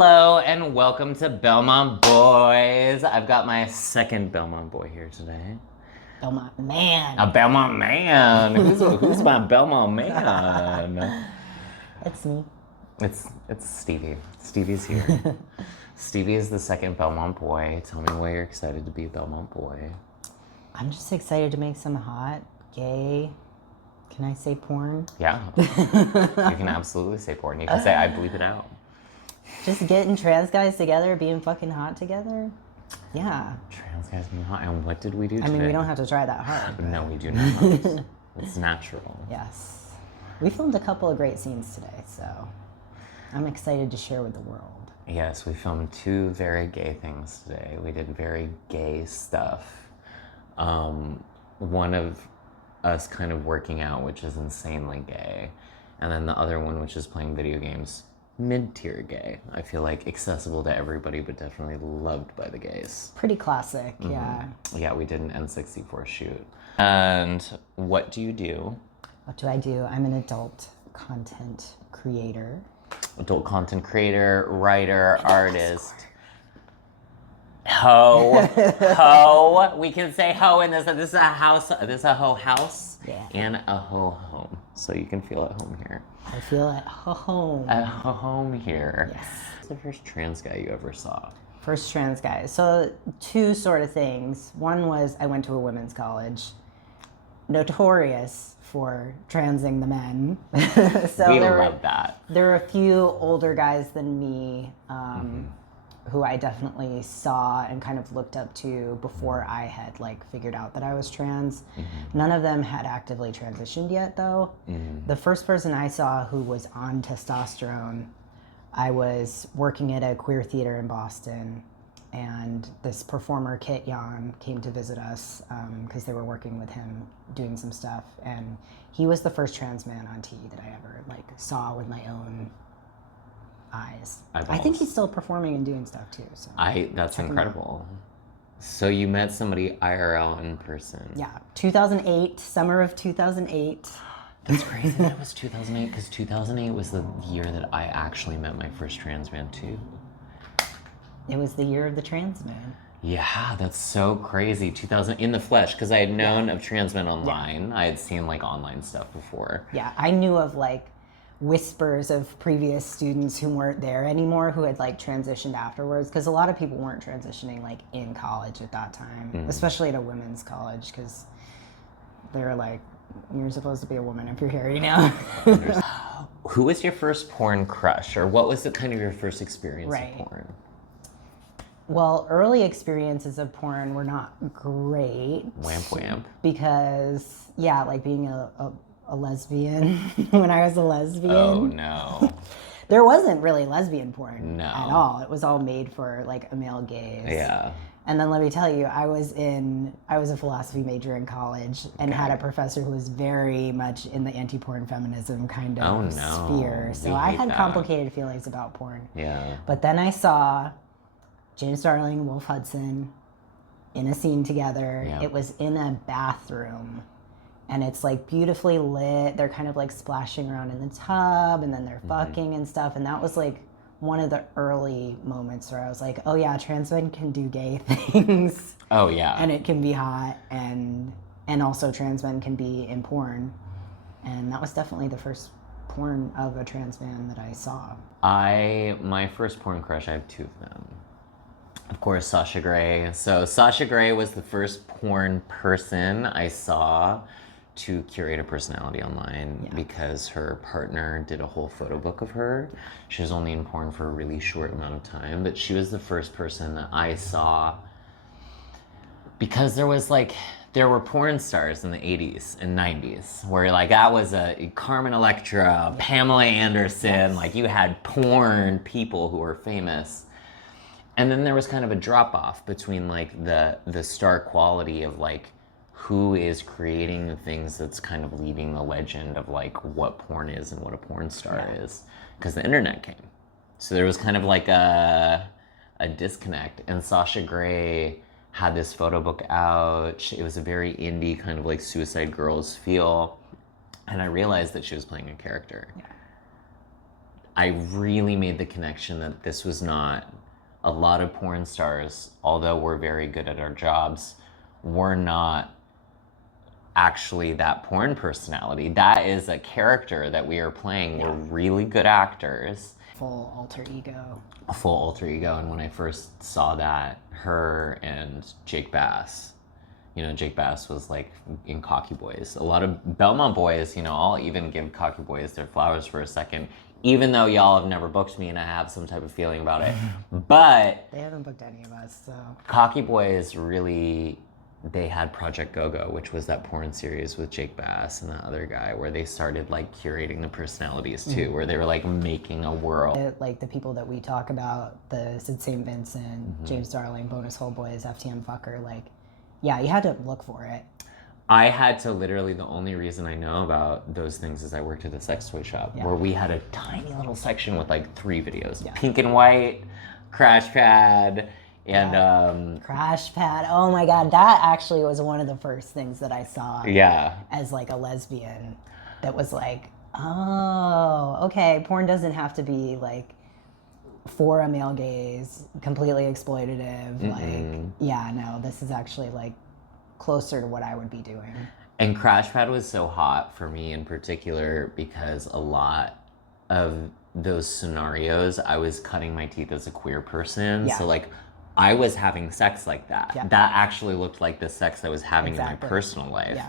Hello and welcome to Belmont Boys. I've got my second Belmont boy here today. Belmont man. A Belmont man. Who's my Belmont man? It's me. It's Stevie. Stevie's here. Stevie is the second Belmont boy. Tell me why you're excited to be a Belmont boy. I'm just excited to make some hot, gay, can I say porn? Yeah. You can absolutely say porn. You can say I bleep it out. Just getting trans guys together, being fucking hot together. Yeah. Trans guys being hot. And what did we do today? I mean, we don't have to try that hard. But... No, we do not. It's natural. Yes. We filmed a couple of great scenes today, so I'm excited to share with the world. Yes, we filmed two very gay things today. We did very gay stuff. One of us kind of working out, which is insanely gay. And then the other one, which is playing video games. Mid-tier gay. I feel like accessible to everybody, but definitely loved by the gays. Pretty classic, yeah. Yeah, we did an N64 shoot. And what do you do? What do I do? I'm an adult content creator. Adult content creator, writer, artist. Ho. Ho. We can say ho in this. This is a house. This is a ho house. Yeah. And a ho home. So you can feel at home here. I feel at home. At home here. Yes. What's the first trans guy you ever saw? First trans guy. So two sort of things. One was I went to a women's college, notorious for transing the men. So We love that. There were a few older guys than me who I definitely saw and kind of looked up to before I had figured out that I was trans. None of them had actively transitioned yet though. The first person I saw who was on testosterone, I was working at a queer theater in Boston, and this performer, Kit Yan, came to visit us because they were working with him doing some stuff, and he was the first trans man on TV that I ever saw with my own eyes. I think he's still performing and doing stuff too. So that's incredible. So you met somebody IRL in person. Yeah, 2008, summer of 2008. That's crazy that it was 2008, because 2008 was the year that I actually met my first trans man too. It was the year of the trans man. Yeah, that's so crazy. 2000 in the flesh, because I had known of trans men online. I had seen online stuff before. Yeah, I knew of whispers of previous students who weren't there anymore who had transitioned afterwards, because a lot of people weren't transitioning in college at that time, especially at a women's college, because they're you're supposed to be a woman if you're here, you know. Who was your first porn crush, or what was your first experience of porn? Well, early experiences of porn were not great. Wamp wamp. Because being a lesbian when I was a lesbian. Oh no. There wasn't really lesbian porn at all. It was all made for a male gaze. Yeah. And then let me tell you, I was a philosophy major in college and had a professor who was very much in the anti-porn feminism kind of sphere. So I had complicated feelings about porn. Yeah. But then I saw James Darling and Wolf Hudson in a scene together. Yeah. It was in a bathroom. And it's beautifully lit. They're kind of splashing around in the tub, and then they're fucking and stuff. And that was one of the early moments where I was oh yeah, trans men can do gay things. Oh yeah. And it can be hot, and also trans men can be in porn. And that was definitely the first porn of a trans man that I saw. My first porn crush, I have two of them. Of course, Sasha Grey. So Sasha Grey was the first porn person I saw to curate a personality online because her partner did a whole photo book of her. She was only in porn for a really short amount of time, but she was the first person that I saw because there were porn stars in the 80s and 90s where that was a Carmen Electra, Pamela Anderson, you had porn people who were famous. And then there was kind of a drop off between the star quality of who is creating the things that's kind of leaving the legend of what porn is and what a porn star is, because the internet came. So there was kind of a disconnect, and Sasha Grey had this photo book out. It was a very indie kind of Suicide Girls feel, and I realized that she was playing a character. I really made the connection that this was not a lot of porn stars, although we're very good at our jobs, we're not actually that porn personality. That is a character that we are playing. We're really good actors. Full alter ego. A full alter ego. And when I first saw that, her and Jake Bass, you know, Jake Bass was like in Cocky Boys. A lot of Belmont Boys, you know, I'll even give Cocky Boys their flowers for a second, even though y'all have never booked me and I have some type of feeling about it. But they haven't booked any of us, so. Cocky Boys really, they had Project Go-Go, which was that porn series with Jake Bass and that other guy where they started like curating the personalities too, where they were like making a world. Like the people that we talk about, the Sid St. Vincent, James Darling, Bonus Hole Boys, FTM Fucker, like, yeah, you had to look for it. I had to literally, the only reason I know about those things is I worked at a sex toy shop where we had a tiny little section with like 3 videos. Pink and White, Crash Pad, and Crash Pad. Oh my god, that actually was one of the first things that I saw as like a lesbian that was like, oh, okay, porn doesn't have to be like for a male gaze, completely exploitative. Like, yeah, no, this is actually like closer to what I would be doing. And Crash Pad was so hot for me in particular because a lot of those scenarios, I was cutting my teeth as a queer person. So like I was having sex like that. That actually looked like the sex I was having in my personal life.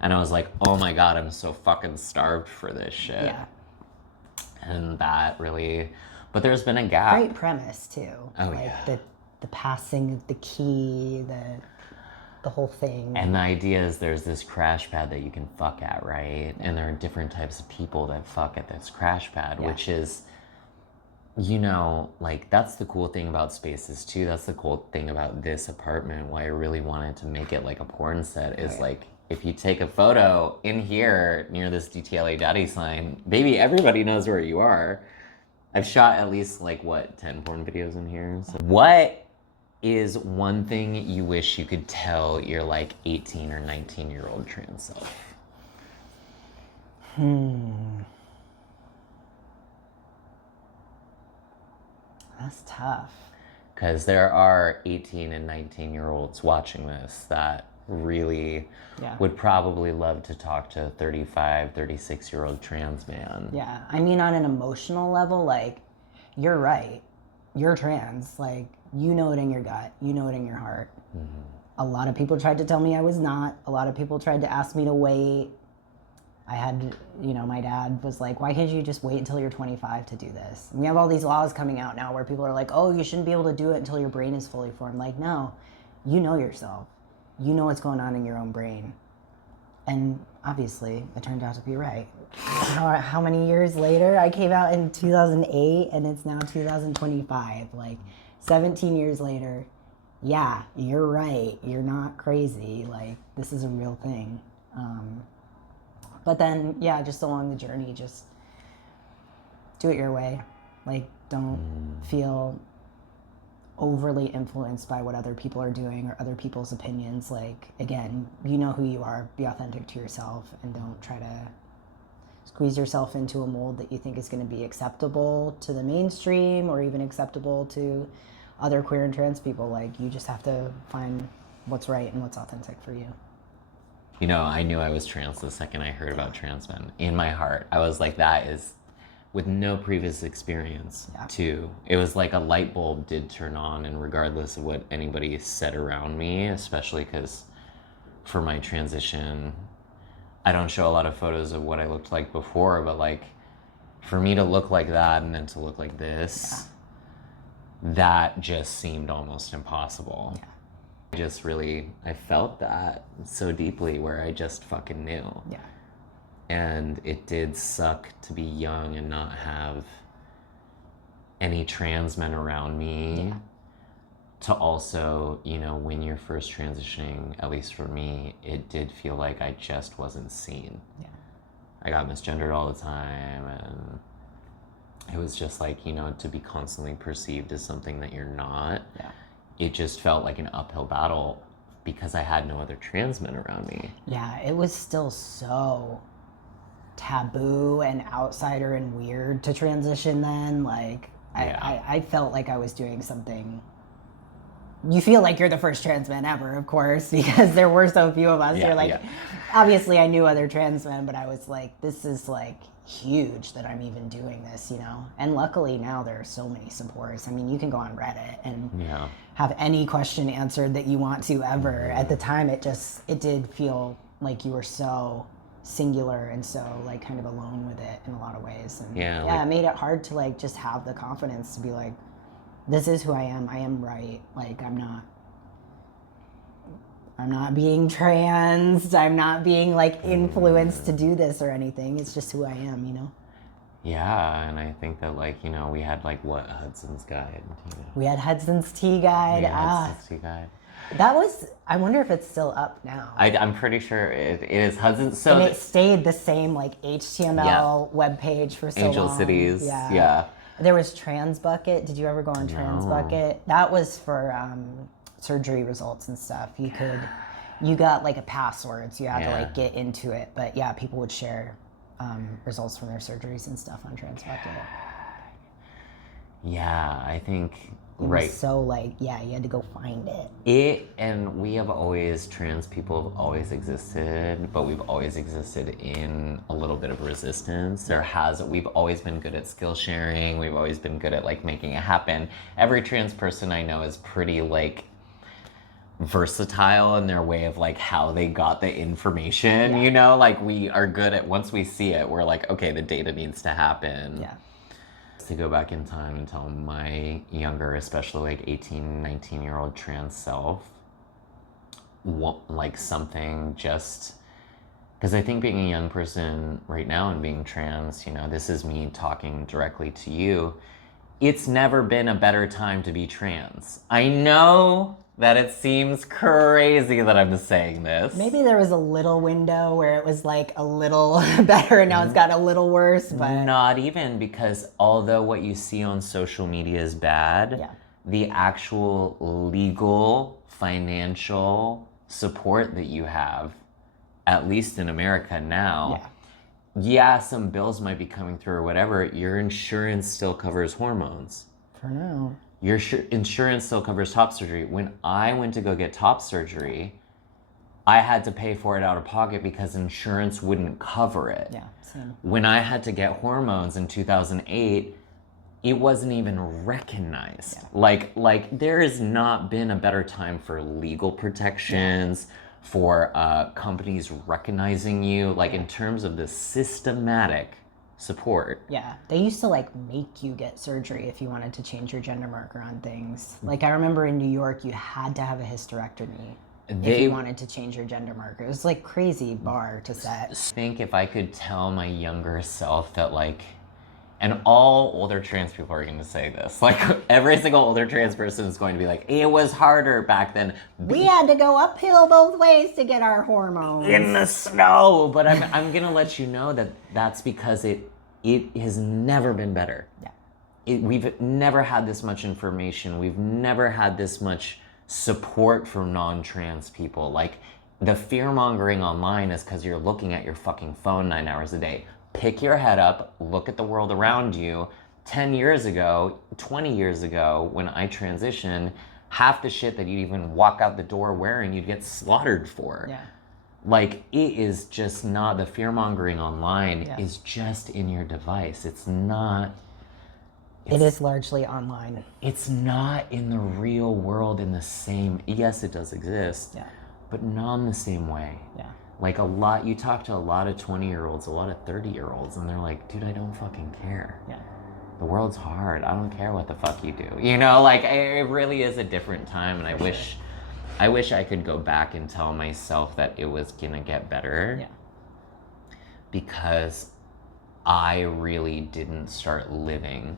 And I was like, oh my God, I'm so fucking starved for this shit. And that really, but there's been a gap. Great premise too. Oh like the passing of the key, the whole thing. And the idea is there's this crash pad that you can fuck at, right? And there are different types of people that fuck at this crash pad, which is, you know, like that's the cool thing about Spaces too. That's the cool thing about this apartment. Why I really wanted to make it like a porn set is like, if you take a photo in here near this DTLA Daddy sign, baby, everybody knows where you are. I've shot at least like, what, 10 porn videos in here? So what is one thing you wish you could tell your like 18 or 19-year-old trans self? That's tough. Because there are 18 and 19-year-olds watching this that really would probably love to talk to a 35, 36-year-old trans man. Yeah, I mean, on an emotional level, like, you're right. You're trans. Like, you know it in your gut. You know it in your heart. A lot of people tried to tell me I was not. A lot of people tried to ask me to wait. I had, you know, my dad was like, why can't you just wait until you're 25 to do this? And we have all these laws coming out now where people are like, oh, you shouldn't be able to do it until your brain is fully formed. Like, no, you know yourself. You know what's going on in your own brain. And obviously, it turned out to be right. How many years later? I came out in 2008, and it's now 2025. Like, 17 years later, yeah, you're right. You're not crazy. Like, this is a real thing. But then, yeah, just along the journey, just do it your way. Like, don't feel overly influenced by what other people are doing or other people's opinions. Like, again, you know who you are. Be authentic to yourself and don't try to squeeze yourself into a mold that you think is going to be acceptable to the mainstream or even acceptable to other queer and trans people. Like, you just have to find what's right and what's authentic for you. You know, I knew I was trans the second I heard about trans men. In my heart, I was like, that is, with no previous experience, too. It was like a light bulb did turn on, and regardless of what anybody said around me, especially because for my transition, I don't show a lot of photos of what I looked like before, but like, for me to look like that and then to look like this, that just seemed almost impossible. Just really, I felt that so deeply where I just fucking knew. And it did suck to be young and not have any trans men around me to also, you know, when you're first transitioning, at least for me, it did feel like I just wasn't seen. I got misgendered all the time, and it was just like, you know, to be constantly perceived as something that you're not. It just felt like an uphill battle because I had no other trans men around me. Yeah, it was still so taboo and outsider and weird to transition then. Like, I felt like I was doing something. You feel like you're the first trans man ever, of course, because there were so few of us. You're like, obviously I knew other trans men, but I was like, this is like huge that I'm even doing this, you know? And luckily now there are so many supports. I mean, you can go on Reddit and have any question answered that you want to ever. At the time, it did feel like you were so singular and so like kind of alone with it in a lot of ways. And it made it hard to like just have the confidence to be like, this is who I am. I am right. Like, I'm not being trans. I'm not being like influenced to do this or anything. It's just who I am, you know? Yeah, and I think that like, you know, we had like what, Hudson's Guide? You know? We had Hudson's Tea Guide. Hudson's Tea Guide. That was, I wonder if it's still up now. I'm pretty sure it is Hudson's. So and it stayed the same like HTML webpage for so Angel long. Cities. Yeah. There was Trans Bucket. Did you ever go on Trans Bucket? That was for surgery results and stuff. You got like a password, so you had to like get into it. But yeah, people would share results from their surgeries and stuff on Trans Bucket. Yeah, I think it was so like, you had to go find it. And we have always, trans people have always existed, but we've always existed in a little bit of resistance. We've always been good at skill sharing. We've always been good at like making it happen. Every trans person I know is pretty like versatile in their way of like how they got the information, you know? Like we are good at, once we see it, we're like, okay, the data needs to happen. Yeah. To go back in time and tell my younger, especially like 18, 19-year-old trans self, like something just, because I think being a young person right now and being trans, you know, this is me talking directly to you, it's never been a better time to be trans. I know that it seems crazy that I'm saying this. Maybe there was a little window where it was like a little better and now it's got a little worse, but... Not even, because although what you see on social media is bad, the actual legal, financial support that you have, at least in America now, some bills might be coming through or whatever, your insurance still covers hormones. For now. Your insurance still covers top surgery. When I went to go get top surgery, I had to pay for it out of pocket because insurance wouldn't cover it. Yeah, same. When I had to get hormones in 2008, it wasn't even recognized. Like there has not been a better time for legal protections, for companies recognizing you, like in terms of the systematic support. Yeah, they used to like make you get surgery if you wanted to change your gender marker on things. Like I remember in New York, you had to have a hysterectomy if you wanted to change your gender marker. It was like crazy bar to set. I think if I could tell my younger self that like, and all older trans people are going to say this, like every single older trans person is going to be like, it was harder back then. We had to go uphill both ways to get our hormones. In the snow. But I'm going to let you know that that's because it has never been better. Yeah. We've never had this much information. We've never had this much support from non-trans people. Like, the fear-mongering online is because you're looking at your fucking phone 9 hours a day. Pick your head up, look at the world around you. 10 years ago, 20 years ago, when I transitioned, half the shit that you'd even walk out the door wearing, you'd get slaughtered for. Yeah. Like, it is just not, the fear-mongering online is just in your device. It's not... It is largely online. It's not in the real world in the same... Yes, it does exist, but not in the same way. Yeah. Like, you talk to a lot of 20-year-olds, a lot of 30-year-olds, and they're like, dude, I don't fucking care. Yeah. The world's hard. I don't care what the fuck you do. You know, like, it really is a different time, and I wish I could go back and tell myself that it was gonna get better. Yeah. Because I really didn't start living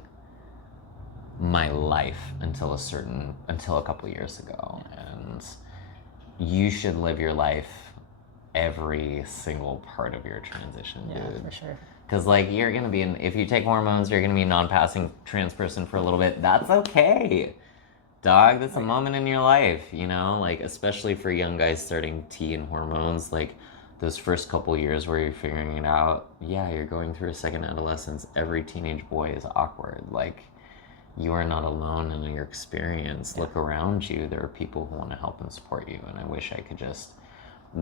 my life until a couple years ago. And you should live your life every single part of your transition, dude. Yeah, for sure. Because, like, you're gonna be if you take hormones, you're gonna be a non-passing trans person for a little bit. That's okay. Dog, that's a moment in your life, you know? Like, especially for young guys starting T and hormones, like, those first couple years where you're figuring it out, yeah, you're going through a second adolescence. Every teenage boy is awkward. Like, you are not alone in your experience. Look around you. There are people who want to help and support you. And I wish I could just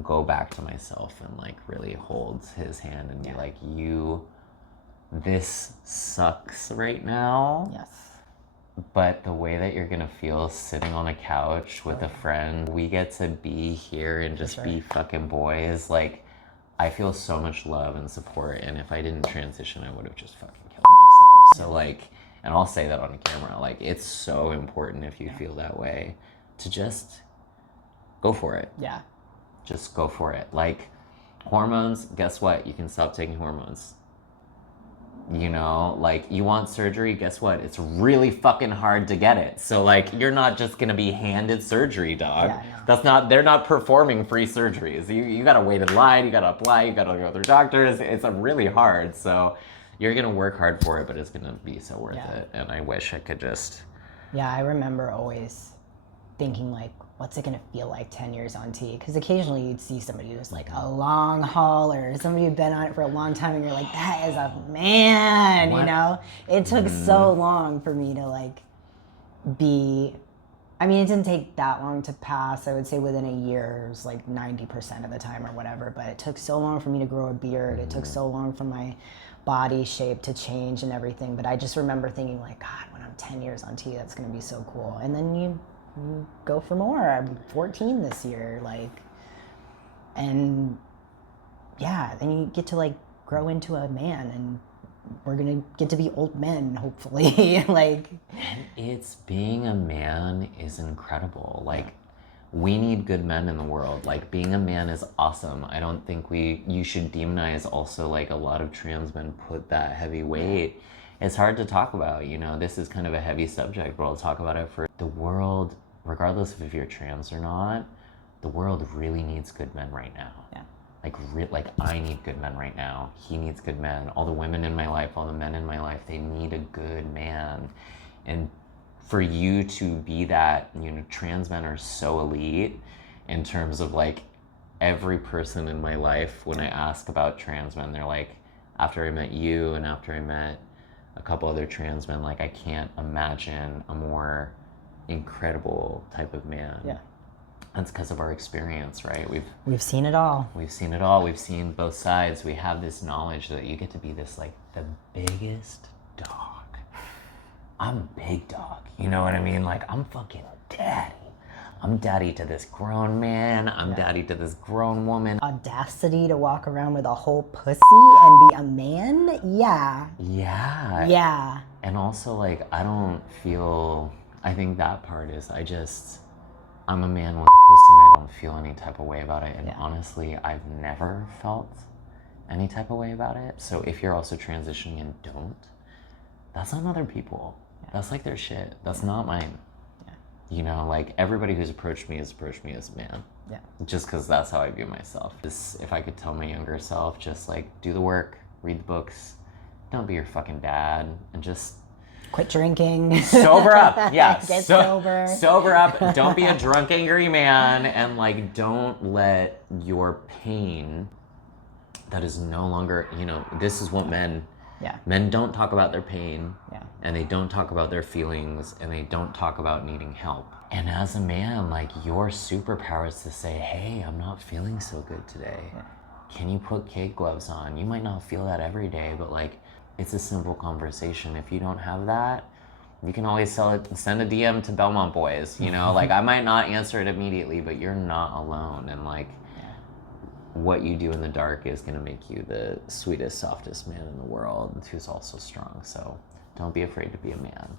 go back to myself and like really hold his hand and be like, this sucks right now. Yes. But the way that you're gonna feel sitting on a couch with a friend, we get to be here and just be fucking boys. Like, I feel so much love and support, and if I didn't transition, I would have just fucking killed myself. So like, and I'll say that on camera, like, it's so important if you feel that way to just go for it. Yeah. Just go for it. Like, hormones, guess what? You can stop taking hormones. You know, like, you want surgery, guess what? It's really fucking hard to get it. So like, you're not just gonna be handed surgery, dog. They're not performing free surgeries. You gotta wait in line, you gotta apply, you gotta go through doctors. It's really hard. So you're gonna work hard for it, but it's gonna be so worth it. And I wish I could just... Yeah, I remember always thinking like, what's it gonna feel like 10 years on T? Because occasionally you'd see somebody who's like a long haul, or somebody who'd been on it for a long time, and you're like, that is a man, you know? It took so long for me to like be, I mean, it didn't take that long to pass. I would say within a year, it was like 90% of the time or whatever, but it took so long for me to grow a beard. It took so long for my body shape to change and everything. But I just remember thinking like, God, when I'm 10 years on T, that's gonna be so cool. And then you go for more. I'm 14 this year, like, and yeah, then you get to like grow into a man, and we're gonna get to be old men, hopefully. Like, it's being a man is incredible. Like, we need good men in the world. Like, being a man is awesome. I don't think you should demonize also, like, a lot of trans men put that heavy weight. It's hard to talk about, you know, this is kind of a heavy subject, but I'll talk about it for the world. Regardless of if you're trans or not, the world really needs good men right now. Yeah. Like I need good men right now. He needs good men. All the women in my life, all the men in my life, they need a good man. And for you to be that, you know, trans men are so elite in terms of like every person in my life, when I ask about trans men, they're like, after I met you and after I met a couple other trans men, like, I can't imagine a more incredible type of man. Yeah. That's because of our experience, right? We've seen it all. We've seen it all. We've seen both sides. We have this knowledge that you get to be this, like, the biggest dog. I'm big dog. You know what I mean? Like, I'm fucking daddy. I'm daddy to this grown man. I'm daddy to this grown woman. Audacity to walk around with a whole pussy and be a man? Yeah. Yeah. Yeah. And also, like, I think that part is, I'm a man with a pussy and I don't feel any type of way about it. And honestly, I've never felt any type of way about it. So if you're also transitioning and don't, that's on other people. That's like their shit. That's not mine. You know, like, everybody who's approached me has approached me as a man. Yeah. Just because that's how I view myself. If I could tell my younger self, just like, do the work, read the books, don't be your fucking dad, and just quit drinking. Sober up. Yeah. Get sober. Sober up. Don't be a drunk, angry man. And like, don't let your pain that is no longer, you know, this is what men don't talk about their pain. Yeah. And they don't talk about their feelings, and they don't talk about needing help. And as a man, like, your superpower is to say, hey, I'm not feeling so good today. Yeah. Can you put kid gloves on? You might not feel that every day, but like, it's a simple conversation. If you don't have that, you can always send a DM to Belmont Boys, you know? Like, I might not answer it immediately, but you're not alone. And like, what you do in the dark is gonna make you the sweetest, softest man in the world, who's also strong. So don't be afraid to be a man.